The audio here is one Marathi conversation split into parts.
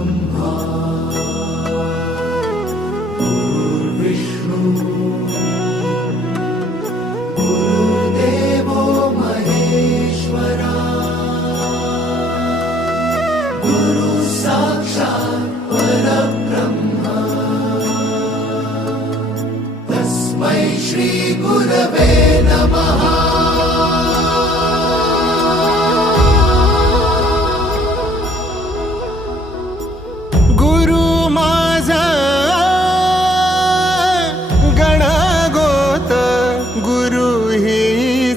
奔跑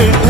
me.